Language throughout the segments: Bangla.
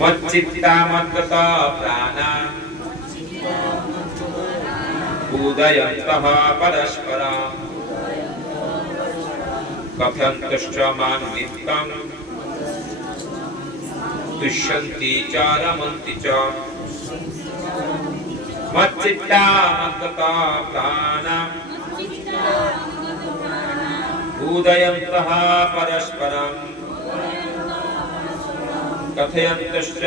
মচ্চিত্তা মদ্গত প্রাণা উদয়ন্তঃ পরস্পরম কথন্তশ্চ মাং নিত্যং তুষ্যন্তি চ রমন্তি চ মচ্চিত্তা মদ্গত প্রাণা উদয়ন্তঃ পরস্পরম কথয়ন্তশ্চ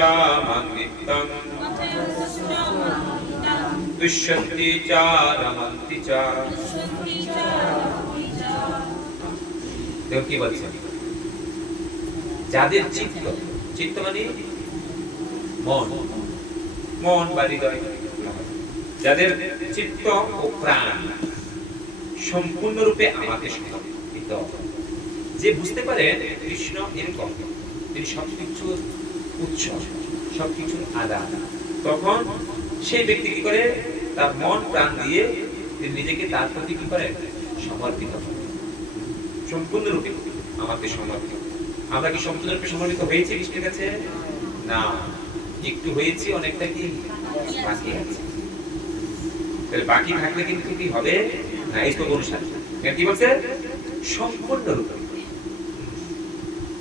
মাং নিত্যং তুষ্যন্তি চ রমন্তি চ। দেখো কি বলছে, যাদের চিত্ত, চিত্ত মানে মন, মন বা হৃদয়, যাদের চিত্ত ও প্রাণ সম্পূর্ণরূপে আমাকে সমর্পিত, যে বুঝতে পারে কৃষ্ণ এরকম, তিনি সবকিছুর উৎস, সবকিছুর আধার, তখন সেই ব্যক্তি কি করে, তার মন প্রাণ দিয়ে তিনি নিজেকে তার প্রতি কি করে, সমর্পিত করে, সম্পূর্ণরূপে আমাকে সমর্পিত। আমরা কি সম্পূর্ণরূপে সমর্পিত হয়েছি কৃষ্ণের কাছে? না, একটু হয়েছি, অনেকটা কি বাকি আছে। তাহলে বাকি থাকলে কিন্তু কি হবে না, এই তো অনুসারে কি বলছে, সম্পূর্ণরূপে,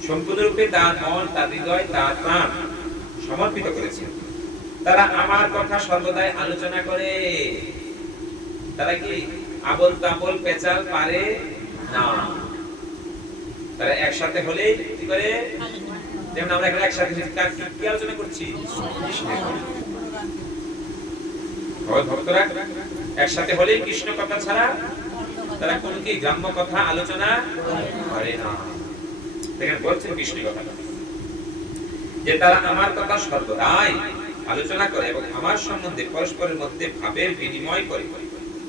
সম্পূর্ণরূপে তার মন, তার হৃদয়, তার প্রাণ সমর্পিত করেছে। তারা আমার কথা সর্বদাই আলোচনা করে, তারা কি আবল তাবল পেঁচাল পারে না, তারা একসাথে হলে কি করে, যেমন আমরা এখানে একসাথে কি আলোচনা করছি, ভক্তরা একসাথে হলে কৃষ্ণ কথা ছাড়া তারা কোনো কি গ্রাম্য কথা আলোচনা করে না। দেখেন বলছেন কৃষ্ণ কথা, যে তারা আমার কথা সর্বদাই আলোচনা করে এবং আমার সম্বন্ধে পরস্পরের মধ্যে ভাবের বিনিময় করে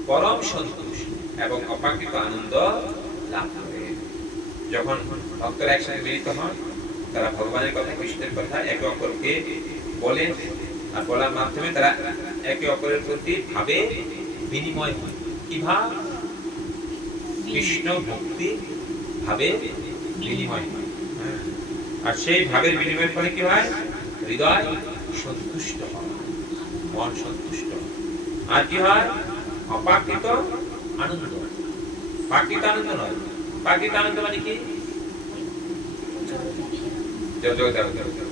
পরম সন্তোষ এবং অপাকৃত আনন্দ লাভ করে। যখন ভক্তরা একসাথে মিলিত হন, তারা ভগবানের কথা, কৃষ্ণের কথা একে অপরকে বলেন, আর বলার মাধ্যমে তারা একে অপরের প্রতি ভাবে বিনিময় হয়। কি ভাব? কৃষ্ণ ভক্তি ভাবে বিনিময় হয়। আর সেই ভাবের বিনিময়ের ফলে কি হয়, হৃদয় সন্তুষ্ট হয়, মন সন্তুষ্ট, আর কি হয়, অপাকৃত আনন্দ। প্রাকৃত আনন্দ নয়, প্রাকৃত আনন্দ মানে কি,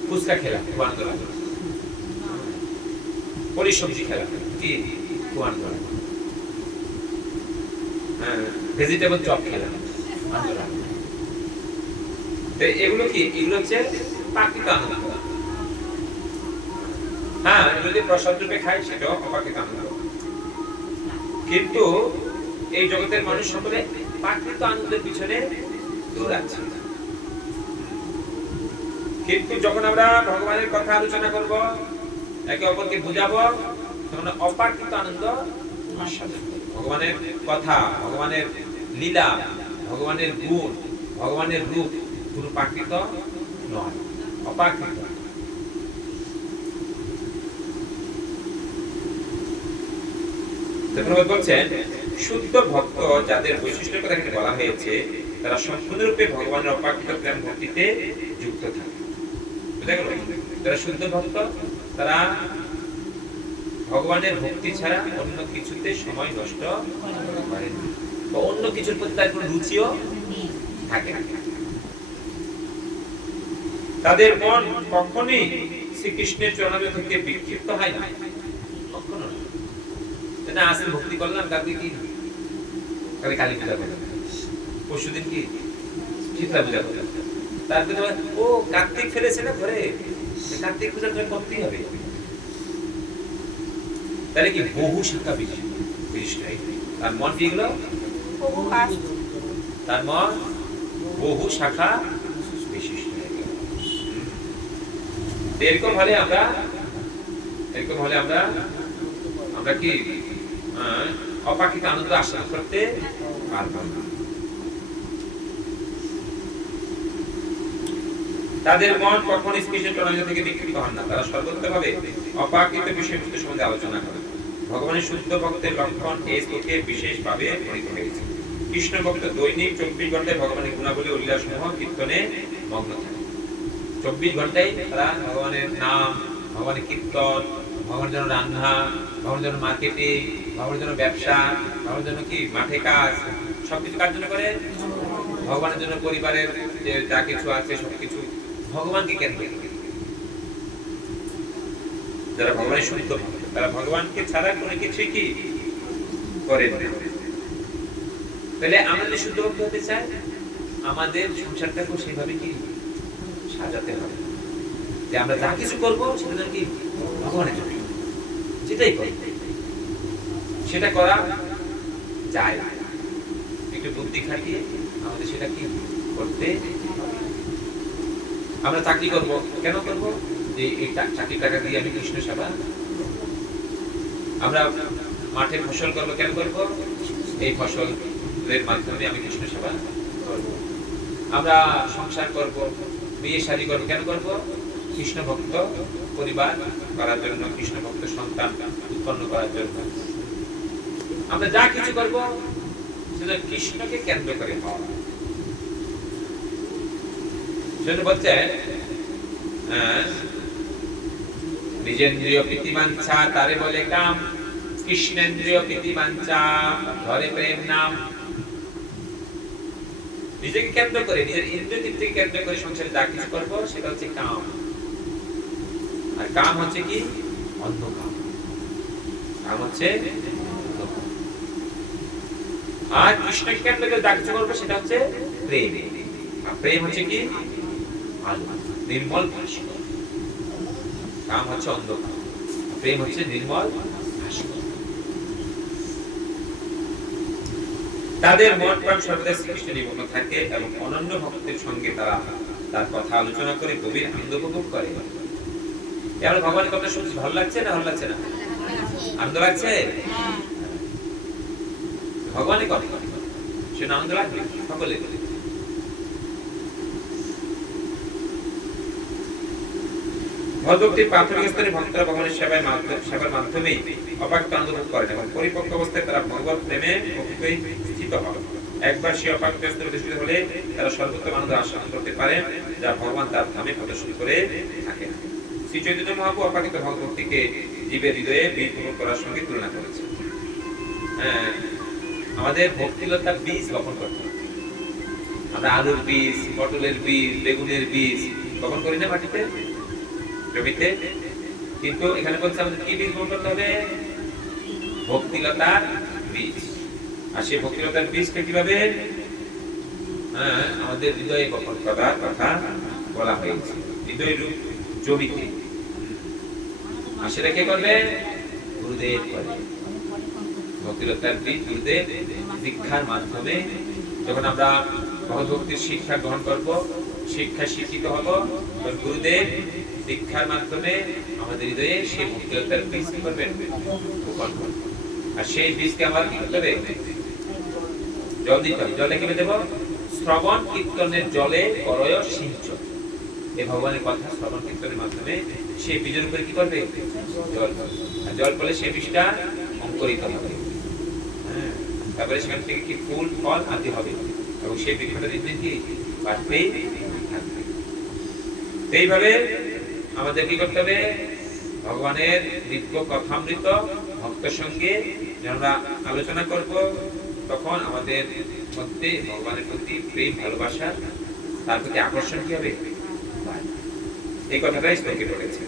ফুচকা খেলা খুব আনন্দ লাগে, পরি সবজি খেলা কি খুব আনন্দ লাগে, ভেজিটেবল চপ খেলা আনন্দ লাগে। এগুলো কি, এগুলো হচ্ছে প্রাকৃত আনন্দ। হ্যাঁ, যদি প্রসাদ রূপে খাই সেটাও অপ্রাকৃত আনন্দ। কিন্তু এই জগতের মানুষ সকলে প্রাকৃত আনন্দের পিছনে দৌড়াচ্ছে। কিন্তু যখন আমরা ভগবানের কথা আলোচনা করব, একে অপরকে বুঝাবো, তখন অপ্রাকৃত আনন্দ আস্বাদন করব। ভগবানের কথা, ভগবানের লীলা, ভগবানের গুণ, ভগবানের রূপ কোনো প্রাকৃত নয়, অপ্রাকৃত। বলছেন শুদ্ধ ভক্ত যাদের বৈশিষ্ট্যের কথা এখানে বলা হয়েছে, তারা সম্পূর্ণরূপে ভগবানের অপ্রাকৃত প্রেম ভক্তিতে যুক্ত থাকে। যারা শুদ্ধ ভক্ত, তারা ভগবানের ভক্তি ছাড়া অন্য কিছুতে সময় নষ্ট করে না, বা অন্য কিছুর প্রতি তার কোনো রুচিও থাকে না। তাদের মন কখনোই শ্রীকৃষ্ণের চরণে থেকে বিক্ষিপ্ত হয় না, কখনো না। আজকে ভক্তি করলাম, কালকে কি, কালকে কালী পূজা করলাম, পরশুদিন কি শীতলা পূজা করলাম, তারপরে ও কার্তিক ফেলেছে না ঘরে, কার্তিক পূজা তুমি করতেই হবে। তাহলে কি বহু শাখা বিশিষ্ট, তার মন কি গেল, তার মন বহু শাখা বিশিষ্ট হয়ে গেল। এরকম হলে আমরা কি অপ্রাকৃত আনন্দ আস্বাদন করতে পারবো না। তাদের মন কখনো কৃষ্ণের চরণ থেকে বিক্ষিপ্ত হন না, তারা সর্বত্রভাবে অপ্রাকৃত বিষয়বস্তু সম্বন্ধে আলোচনা করে। ভগবানের শুদ্ধ ভক্তের লক্ষণ এই শ্লোকে বিশেষভাবে বর্ণিত হয়েছে। কৃষ্ণ ভক্ত দৈনিক 24 ঘন্টায় ভগবানের গুণাবলী ও লীলাসমূহ কীর্তনে মগ্ন থাকে। 24 ঘন্টাই তারা ভগবানের নাম, ভগবানের কীর্তন, ভগবানের জন্য রান্না, ভগবানের জন্য মার্কেটিং, ভগবানের জন্য ব্যবসা, ভগবানের জন্য কি মাঠে কাজ, সবকিছু কার জন্য করে? ভগবানের জন্য। পরিবারের যে যা কিছু আছে সবকিছু ভগবানকে কেন্দ্র করে। যারা ভগবানের শুদ্ধ ভক্ত তারা ভগবানকে ছাড়া কোনো কিছুই কি করে না। তাহলে আমরা যদি শুদ্ধ ভক্ত হতে চাই, আমাদের সংসারটাকেও সেইভাবে কি সাজাতে হবে যে আমরা যা কিছু করবো সেটা কি ভগবানের জন্য, যেটাই করি সেটা করা যায়। একটু বুদ্ধি খাটিয়ে আমাদের সেটা কি করতে হবে। আমরা চাকরি করব, কেন করব? যে এই চাকরির টাকা দিয়ে আমি কৃষ্ণ সেবা। আমরা মাঠে ফসল করব, কেন করব? এই ফসলের মাধ্যমে আমি কৃষ্ণ সেবা করব। আমরা সংসার করব, বিয়ে শাদী করব, কেন করব? কৃষ্ণ ভক্ত পরিবার করার জন্য, কৃষ্ণ ভক্ত সন্তান উৎপন্ন করার জন্য। আমরা যা কিছু করব সেটা কৃষ্ণকে কেন্দ্র করে হওয়া। সেটা বলছে নিজেন্দ্রিয় প্রীতিবাঞ্ছা তারে বলে কাম, কৃষ্ণেন্দ্রিয় প্রীতিবাঞ্ছা ধরে প্রেম নাম। নিজেকে কেন্দ্র করে, নিজের ইন্দ্রিয় তৃপ্তিকে কেন্দ্র করে সংসারে যা কিছু করবো সেটা হচ্ছে কাম। আর কাম হচ্ছে কি? অন্ধকার। কাম হচ্ছে আর কৃষ্ণকে কেন্দ্র করে যা কিছু করবো সেটা হচ্ছে প্রেম। আর প্রেম হচ্ছে কি? আলো, নির্মল ভাস্কর। কাম হচ্ছে অন্ধকার, প্রেম হচ্ছে নির্মল ভাস্কর। তাদের মন প্রাণ সর্বদা শ্রীকৃষ্ণ নিমগ্ন থাকে এবং অনন্য ভক্তের সঙ্গে তারা তার কথা আলোচনা করে গভীর আনন্দ উপভোগ করে। এবার ভগবানের কথা শুনছি, ভালো লাগছে না? ভালো লাগছে না? আনন্দ লাগছে? ভগবানের কথা শুনে আনন্দ লাগবে সকলে। ভগবতীর প্রাথমিক স্তরে ভক্তরা ভগবানের সেবার মাধ্যমেই অপাক্ত আনন্দ ভোগ করেন এবং পরিপক্ক অবস্থায় তারা ভগবত প্রেমে ভক্তিতেই স্থিত হয়। একবার সেই অপাক্ত স্তরে অধিষ্ঠিত হলে তারা সর্বোত্তম আনন্দ আস্বাদন করতে পারেন, যা ভগবান তার ধামে প্রদর্শন করে থাকেন। শ্রী চৈতন্য মহাপ্রভু অপাক্ত ভগবতীকে জীবের হৃদয়ে বীজ বপন করার সঙ্গে তুলনা করেছেন। আমাদের ভক্তিলতা বীজ বপন করতে হবে। আমরা আলুর বীজ, পটলের বীজ, বেগুনের বীজ বপন করি না মাটিতে, জমিতে? কিন্তু এখানে বলছে আমাদের কি বীজ বপন করতে হবে? ভক্তিলতার বীজ। আর সেই ভক্তিলতার বীজকে কিভাবে আমাদের হৃদয়ে বপন করার কথা বলা হয়েছে। হৃদয় রূপ জমিতে। আর সেটা কে করবে? গুরুদেব করবে। ভক্তিলতার বীজ গুরুদেব দীক্ষার মাধ্যমে যখন আমরা ভগবদ্ভক্তির শিক্ষা গ্রহণ করব, শিক্ষা শিক্ষিত হব, তখন গুরুদেব দীক্ষার মাধ্যমে আমাদের হৃদয়ে সেই ভক্তিলতার বীজ কি করবেন? বপন করবেন। আর সেই বীজকে আমরা কি করতে হবে? জল দিতে হবে। জলে কি দেব? শ্রবণ কীর্তনের জলে করয় সিঞ্চন। এই ভগবানের কথা শ্রবণ কীর্তনের মাধ্যমে সেই বীজের উপরে কি করবে? জল। আর জল পড়লে সেই বীজটা অঙ্কুরিত হবে। তারপরে সেখান থেকে কি ফুল ফল আদি হবে এবং সেই বৃক্ষটা দিন কি বাড়তেই থাকবে। এইভাবে আমাদের কি করতে হবে? ভগবানের দিব্য কথামৃত ভক্তের সঙ্গে আমরা আলোচনা করব, তখন আমাদের মধ্যে ভগবানের প্রতি প্রেম ভালোবাসা, তার প্রতি আকর্ষণ কি হবে? এই কথাটাই স্থগিত রয়েছে।